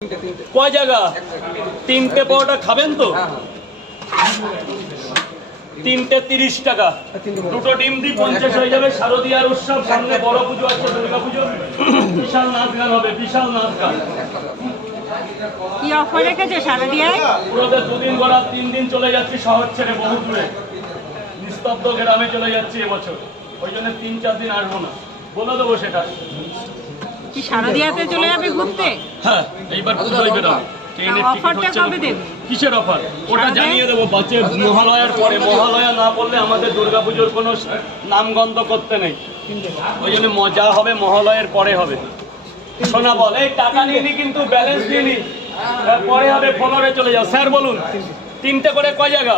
কয় জায়গা? তিনটে পরোটা খাবেন তো? তিনটে 30 টাকা, দুটো ডিম দিয়ে 50 হয়ে যাবে। শারদীয়ার উৎসব সামনে, বড় পুজো আছে, দুর্গা পুজো, বিশাল নাচ গান হবে, বিশাল নাচ গান। কি অফার রেখেছে শারদীয়ায়? পুরোদের 2 দিন ঘোরা, 3 দিন চলে যাচ্ছি শহর ছেড়ে, বহু দূরে নিস্তব্ধ গ্রামে চলে যাচ্ছি এবছর। ওই জন্য 3-4 দিন আসবো না, বলে দেবো সেটা। কি শারদীয়াতে চলে যাবে ঘুরতে? হ্যাঁ, এইবার পুজোয় বেরোবে। অফারটা কবে দেবে? কিসের অফার? ওটা জানিয়ে দেবো বাচ্চা মহালয়ার পরে। মহালয়া না করলে আমাদের দুর্গাপুজোর কোনো নামগন্ধ করতে নেই। ওই জন্য মজা হবে মহালয়ের পরে হবে। শোনা বল, এই টাকা নিয়ে নি কিন্তু ব্যালেন্স নিয়ে নি, পরে হবে। ফোনরে চলে যাও। স্যার বলুন, 3টে করে কয় জায়গা?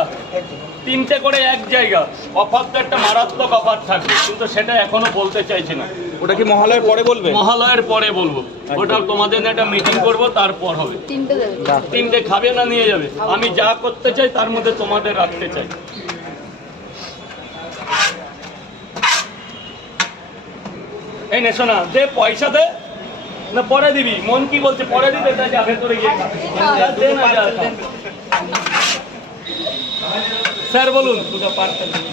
3টে করে 1 জায়গা। অফার তো একটা মারাত্মক অফার থাকবে, কিন্তু সেটা এখনো বলতে চাইছি না। ওটা কি মহালয়ার পরে বলবে? মহালয়ের পরে বলবো। ওটা তোমাদের একটা মিটিং করব, তারপর হবে। 3টে খাবে না নিয়ে যাবে। আমি যা করতে চাই তার মধ্যে তোমাদের রাখতে চাই। এই নে শোনা, দে পয়সা দে না পরে দিবি? মন কি বলছে পরে দিতে? এটা যা ভেতরে গিয়ে খা। দে না, যা। স্যার বলুন,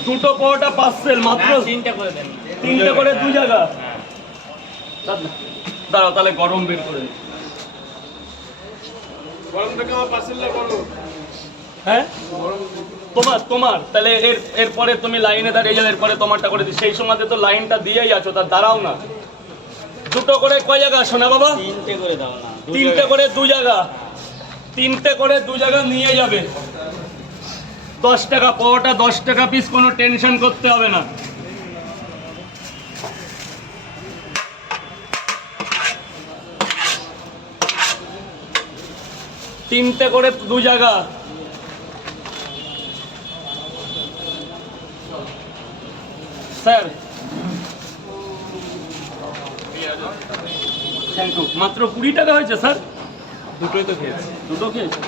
দুটো পরোটা পার্সেল মাত্র। 3টে করে দেন। 3টে করে 2 জায়গা। দাঁড়াও, তাহলে গরম বের করে দিই। হ্যাঁ, তোমার তাহলে এরপরে তুমি লাইনে দাঁড়িয়ে যাও, এরপরে তোমারটা করে দিই। সেই সময়তে তো লাইনটা দিয়েই আছো, তা দাঁড়াও না। দুটো করে কয় জায়গা সোনা বাবা? 3টে করে দাও না। 3টে করে 2 জায়গা। 3টে করে 2 জায়গা নিয়ে যাবে। 10 টাকা পরোটা, 10 টাকা পিস, কোনো টেনশন করতে হবে না। তিনটে করে 2 জায়গা। Sir thank you. মাত্র 20 টাকা হয়েছে স্যার? দুটোই তো খেয়েছি। দুটো খেয়েছে।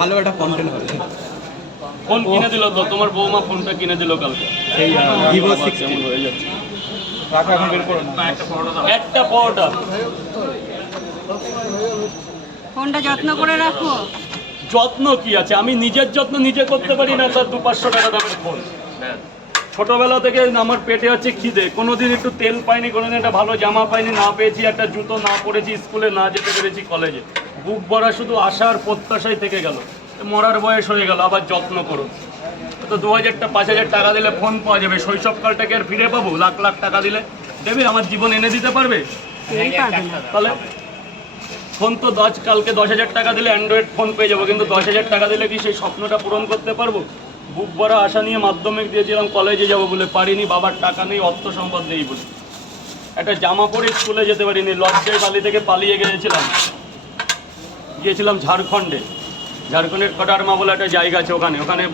ভালো একটা কন্টেন্ট হবে। ফোন কিনে দিল তো, তোমার বৌমা ফোনটা কিনে দিল কালকে। সেই ভিভো 60 কেমন হয়ে যাচ্ছে? রাখো, এখন বের করো না। একটা পরোটা। ফোনটা যত্ন করে রাখো। যত্ন কি আছে? আমি নিজের যত্ন নিজে করতে পারি না, তার 200-500 টাকা দামের ফোন। ছোটবেলা থেকে আমার পেটে হচ্ছে খিদে, কোনোদিন একটু তেল পাইনি, কোনোদিন একটা ভালো জামা পাইনি, না পেয়েছি একটা জুতো, না পড়েছি স্কুলে, না যেতে পেরেছি কলেজে। বুক ভরা শুধু আশার প্রত্যাশাই থেকে গেল। মরার বয়স হয়ে গেল, আবার যত্ন করো। তো 2000-5000 টাকা দিলে ফোন পাওয়া যাবে। শৈশবকালটাকে আর ফিরে পাবো? লাখ লাখ টাকা দিলে দেবে? আমার জীবন এনে দিতে পারবে? এই পারবে না। তাহলে ফোন তো কালকে 10,000 টাকা দিলে অ্যান্ড্রয়েড ফোন পেয়ে যাবো, কিন্তু 10,000 টাকা দিলে কি সেই স্বপ্নটা পূরণ করতে পারবো? বুক ভরা আশা নিয়ে মাধ্যমিক দিয়েছিলাম, কলেজে যাবো বলে পারিনি, বাবার টাকা নেই, অর্থ সম্পদ নেই বলে। একটা জামা পরে স্কুলে যেতে পারিনি, লজ্জায় বালি থেকে পালিয়ে গিয়েছিলাম ঝাড়খণ্ডে। ঝাড়খণ্ডের কটারমা বলে একটা জায়গা আছে, ওখানে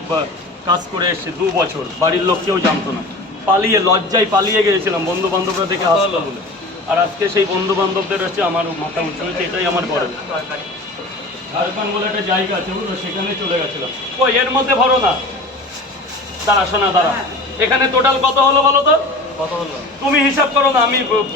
কাজ করে এসেছি 2 বছর। বাড়ির লোক কেউ জানতো না, লজ্জায় পালিয়ে গিয়েছিলাম, বন্ধু বান্ধবরা দেখে হাসলো বলে। আর আজকে সেই বন্ধু বান্ধবদের হচ্ছে আমার মাথা উঁচু হয়েছে, এটাই আমার গর্ব। ঝাড়খণ্ড বলে একটা জায়গা আছে বুঝলো, সেখানে চলে গেছিলাম। ওই এর মধ্যে ভরো না। দাঁড়া শোনা, দাঁড়া। এখানে টোটাল কত হলো বলো তো? কত হলো তুমি হিসাব করো না, আমি